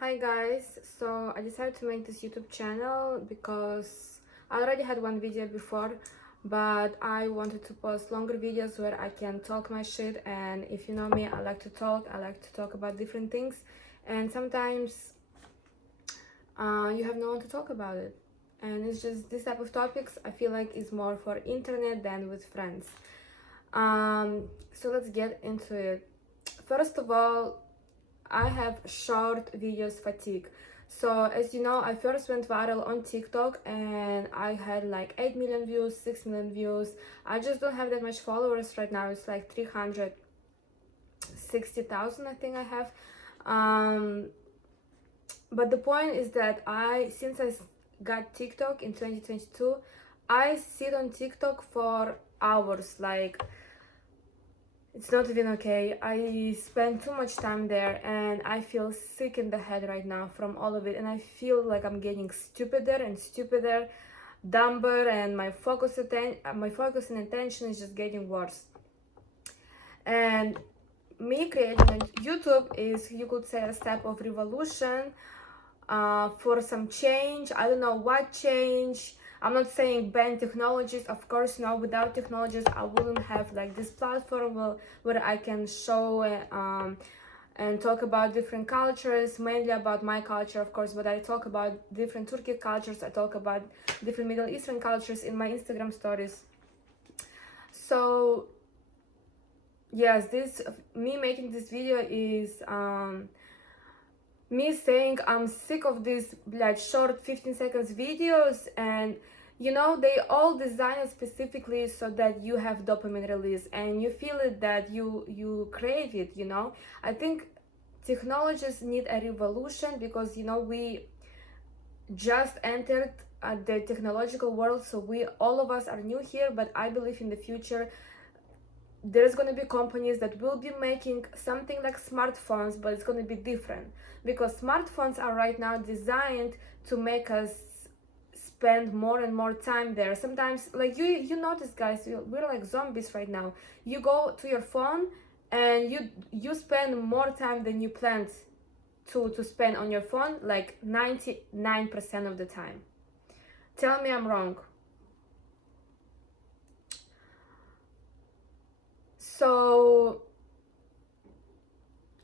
Hi guys, so I decided to make this YouTube channel because I already had one video before, but I wanted to post longer videos where I can talk my shit. And if you know me, I like to talk about different things, and sometimes you have no one to talk about it, and it's just this type of topics I feel like is more for internet than with friends. So let's get into it. First of all, I have short videos fatigue. So as you know, I first went viral on TikTok and I had like 8 million views, 6 million views. I just don't have that much followers right now. It's like 360,000 I think I have. Um, but the point is that since I got TikTok in 2022, I sit on TikTok for hours. Like, it's not even okay. I spend too much time there and I feel sick in the head right now from all of it, and I feel like I'm getting stupider and stupider, dumber, and my focus and attention is just getting worse. And me creating on YouTube is, you could say, a step of revolution, for some change. I don't know what change. I'm not saying ban technologies, of course, no. Without technologies, I wouldn't have like this platform where I can show and talk about different cultures, mainly about my culture, of course, but I talk about different Turkic cultures, I talk about different Middle Eastern cultures in my Instagram stories. So yes, this me making this video is me saying I'm sick of these like short 15 seconds videos, and you know, they all designed specifically so that you have dopamine release and you feel it, that you crave it, you know. I think technologies need a revolution because, you know, we just entered the technological world, so we all of us are new here, but I believe in the future there's going to be companies that will be making something like smartphones, but it's going to be different because smartphones are right now designed to make us spend more and more time there. Sometimes, like, you notice, guys, we're like zombies right now. You go to your phone and you spend more time than you planned to spend on your phone, like 99% of the time. Tell me I'm wrong. So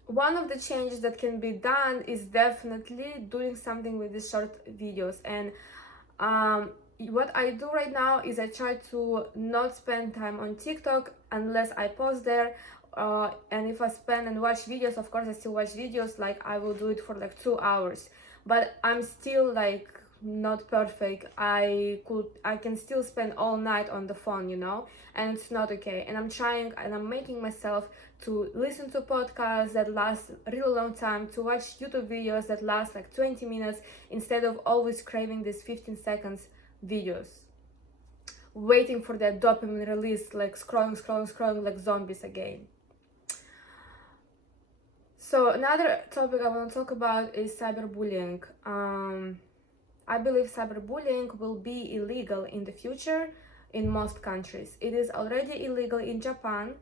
one of the changes that can be done is definitely doing something with these short videos. And what I do right now is I try to not spend time on TikTok unless I post there, and if I spend and watch videos, of course I still watch videos, like I will do it for like 2 hours, but I'm still like not perfect. I can still spend all night on the phone, you know, and it's not okay. And I'm trying and I'm making myself to listen to podcasts that last a really long time, to watch YouTube videos that last like 20 minutes, instead of always craving these 15 seconds videos, waiting for that dopamine release, like scrolling like zombies again. So another topic I want to talk about is cyberbullying. I believe cyberbullying will be illegal in the future in most countries. It is already illegal in Japan,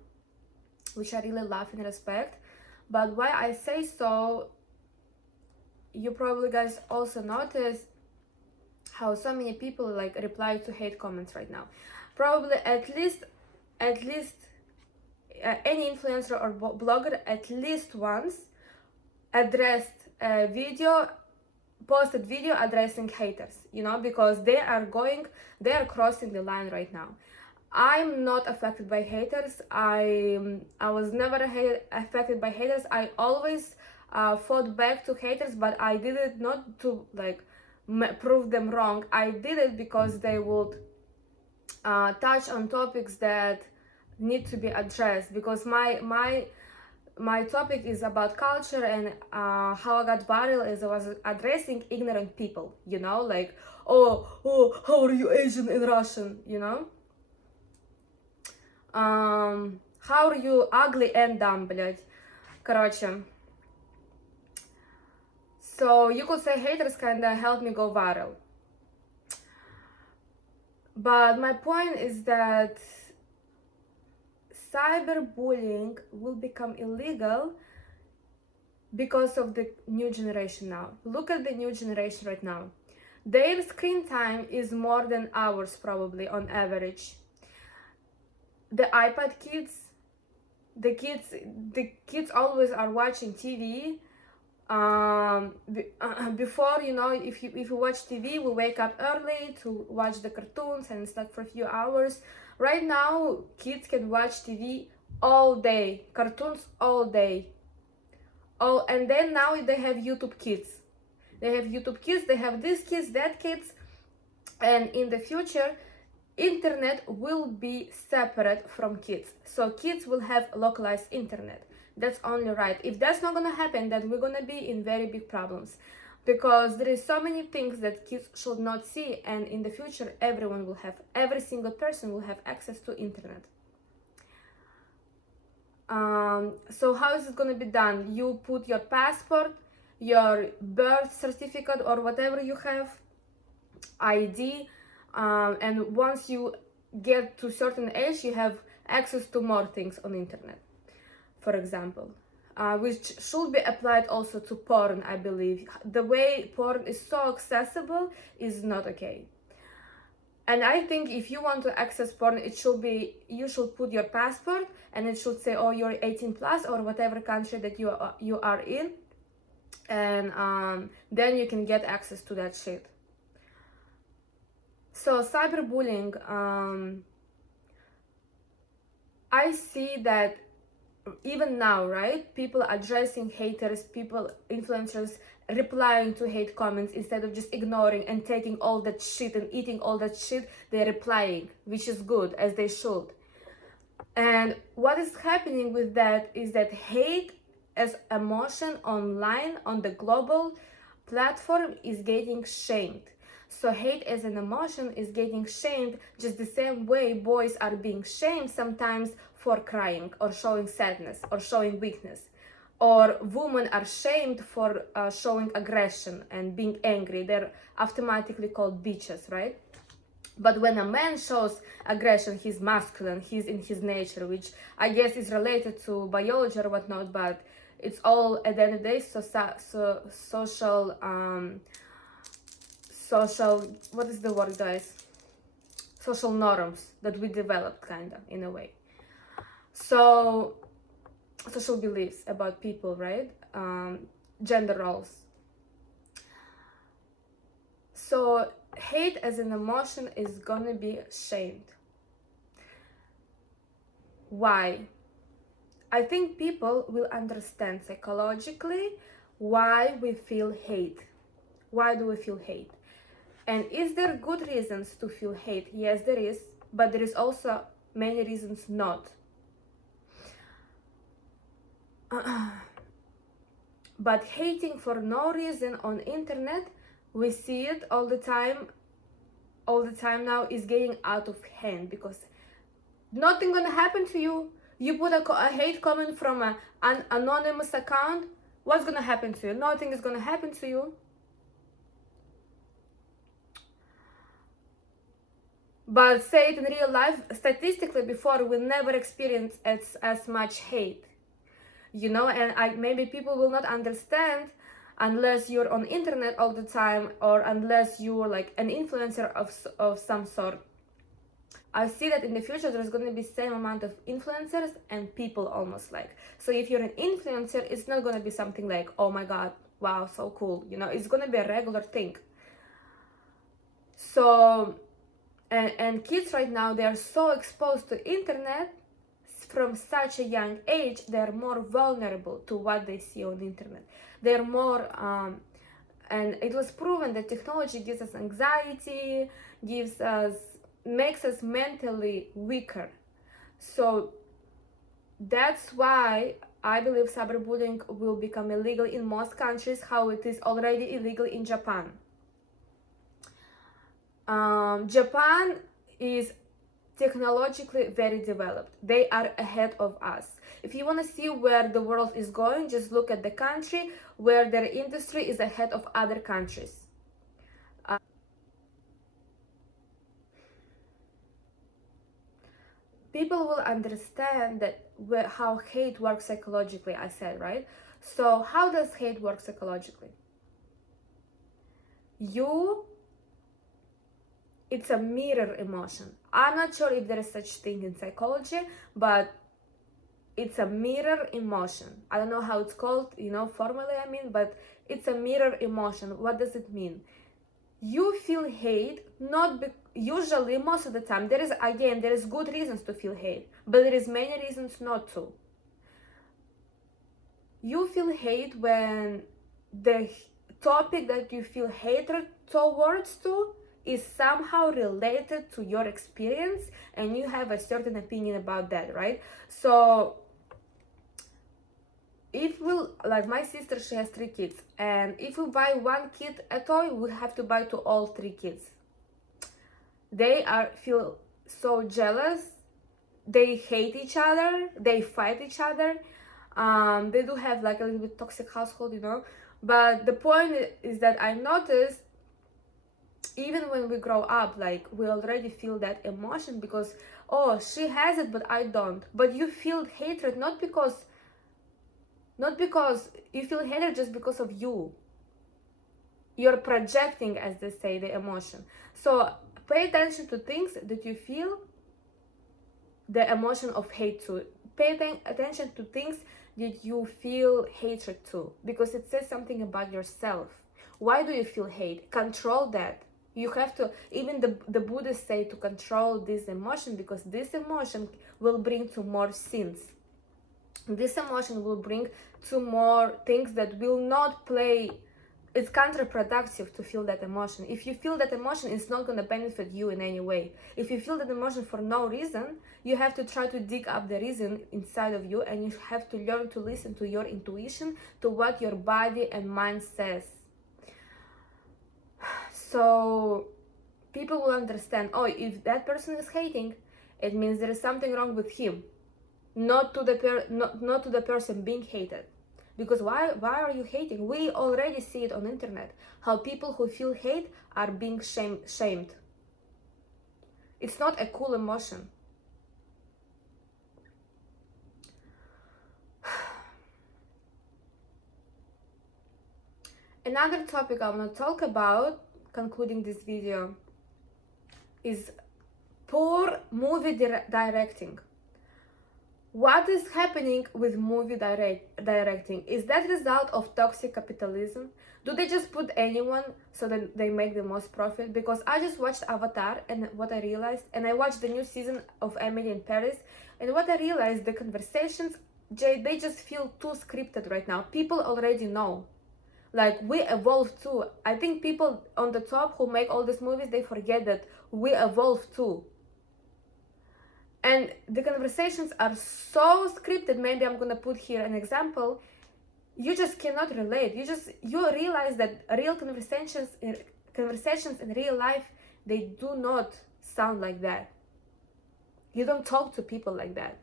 which I really love and respect. But why I say so, you probably guys also noticed how so many people like reply to hate comments right now. Probably at least any influencer or blogger at least once addressed a video, posted video addressing haters, you know, because they are crossing the line right now. I'm not affected by haters. I was never affected by haters. I always fought back to haters, but I did it not to like prove them wrong. I did it because they would touch on topics that need to be addressed, because my topic is about culture, and how I got viral is I was addressing ignorant people, you know, like, oh, how are you Asian in Russian, you know? How are you ugly and dumb, блядь. Короче. So you could say haters kinda helped me go viral. But my point is that cyberbullying will become illegal because of the new generation now. Look at the new generation right now. Their screen time is more than hours probably on average. The iPad kids, the kids always are watching TV. Before, you know, if you watch TV, we wake up early to watch the cartoons and stuff for a few hours. Right now, kids can watch TV all day, cartoons all day. Oh, and then now they have YouTube Kids. They have YouTube Kids, they have these kids, that kids, and in the future, internet will be separate from kids. So kids will have localized internet. That's only right. If that's not gonna happen, then we're gonna be in very big problems, because there is so many things that kids should not see, and in the future, every single person will have access to internet. So how is it going to be done? You put your passport, your birth certificate, or whatever you have, ID, and once you get to certain age, you have access to more things on internet, for example, which should be applied also to porn. I believe the way porn is so accessible is not okay. And I think if you want to access porn, it should be, you should put your passport and it should say, oh, you're 18 plus, or whatever country that you are in, and then you can get access to that shit. So cyberbullying, I see that even now, right? People addressing haters, people, influencers, replying to hate comments instead of just ignoring and taking all that shit and eating all that shit. They're replying, which is good, as they should. And what is happening with that is that hate as emotion online on the global platform is getting shamed. So hate as an emotion is getting shamed just the same way boys are being shamed sometimes for crying or showing sadness or showing weakness. Or women are shamed for showing aggression and being angry. They're automatically called bitches, right? But when a man shows aggression, he's masculine, he's in his nature, which I guess is related to biology or whatnot, but it's all at the end of the day social, what is the word, guys? Social norms that we developed, kinda, in a way. So social beliefs about people, right? Gender roles. So hate as an emotion is gonna be shamed. Why? I think people will understand psychologically why we feel hate. Why do we feel hate? And is there good reasons to feel hate? Yes, there is, but there is also many reasons not. But hating for no reason on internet, we see it all the time now, is getting out of hand, because nothing gonna happen to you. You put a hate comment from an anonymous account, what's gonna happen to you? Nothing is gonna happen to you. But say it in real life, statistically, before we never experienced as much hate, you know. And maybe people will not understand unless you're on internet all the time, or unless you're like an influencer of some sort. I see that in the future there's going to be same amount of influencers and people, almost like. So if you're an influencer, it's not going to be something like, oh my god, wow, so cool, you know. It's going to be a regular thing. So and kids right now, they are so exposed to internet from such a young age, they're more vulnerable to what they see on the internet. They're more and it was proven that technology gives us anxiety, makes us mentally weaker. So that's why I believe cyberbullying will become illegal in most countries, how it is already illegal in Japan. Japan is technologically very developed. They are ahead of us. If you want to see where the world is going, just look at the country where their industry is ahead of other countries. People will understand that how hate works psychologically, I said, right? So how does hate work psychologically? It's a mirror emotion. I'm not sure if there is such thing in psychology, but it's a mirror emotion. I don't know how it's called, formally, but it's a mirror emotion. What does it mean? You feel hate, usually, most of the time, there is good reasons to feel hate, but there is many reasons not to. You feel hate when the topic that you feel hatred towards to is somehow related to your experience and you have a certain opinion about that, right? So if like my sister, she has 3 kids, and if we buy one kid a toy, we have to buy to all 3 kids. They feel so jealous, they hate each other, they fight each other. They do have like a little bit toxic household, but the point is that I noticed even when we grow up, like we already feel that emotion because, oh, she has it but I don't. But you feel hatred not because you feel hatred just because of you're projecting, as they say, the emotion. So pay attention to things that you feel the emotion of hate to. Pay attention to things that you feel hatred to, because it says something about yourself. Why do you feel hate? Control that. You have to, even the Buddhists say to control this emotion, because this emotion will bring to more sins. This emotion will bring to more things that will not play. It's counterproductive to feel that emotion. If you feel that emotion, it's not going to benefit you in any way. If you feel that emotion for no reason, you have to try to dig up the reason inside of you, and you have to learn to listen to your intuition, to what your body and mind says. So people will understand, oh, if that person is hating, it means there is something wrong with him, not to the person being hated. Because why are you hating? We already see it on internet, how people who feel hate are being shamed. It's not a cool emotion. Another topic I want to talk about, concluding this video, is poor movie directing. What is happening with movie directing? Is that result of toxic capitalism? Do they just put anyone so that they make the most profit? Because I just watched Avatar, and what I realized, and I watched the new season of Emily in Paris, and what I realized, the conversations, they just feel too scripted right now. People already know. Like, we evolve too. I think people on the top who make all these movies, they forget that we evolve too. And the conversations are so scripted. Maybe I'm gonna put here an example. You just cannot relate. You realize that real conversations in real life, they do not sound like that. You don't talk to people like that.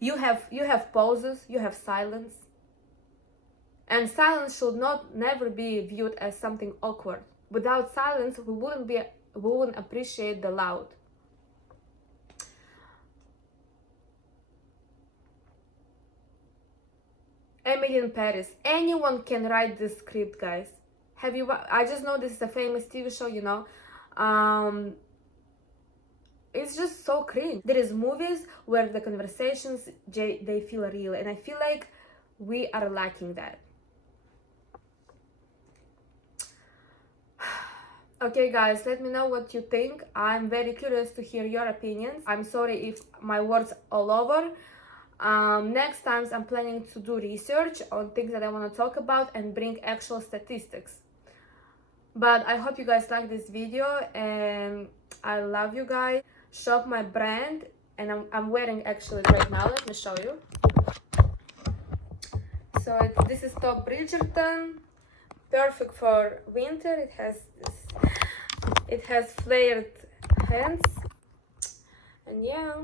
You have pauses, you have silence. And silence should never be viewed as something awkward. Without silence, we wouldn't appreciate the loud. Emily in Paris. Anyone can write this script, guys. I just know this is a famous TV show, it's just so cringe. There is movies where the conversations, they feel real, and I feel like we are lacking that. Okay, guys, let me know what you think. I'm very curious to hear your opinions. I'm sorry if my words all over. Next times I'm planning to do research on things that I want to talk about and bring actual statistics. But I hope you guys like this video, and I love you guys. Shop my brand, and I'm wearing actually right now. Let me show you. So this is top Bridgerton, perfect for winter. It has flared hands, and yeah.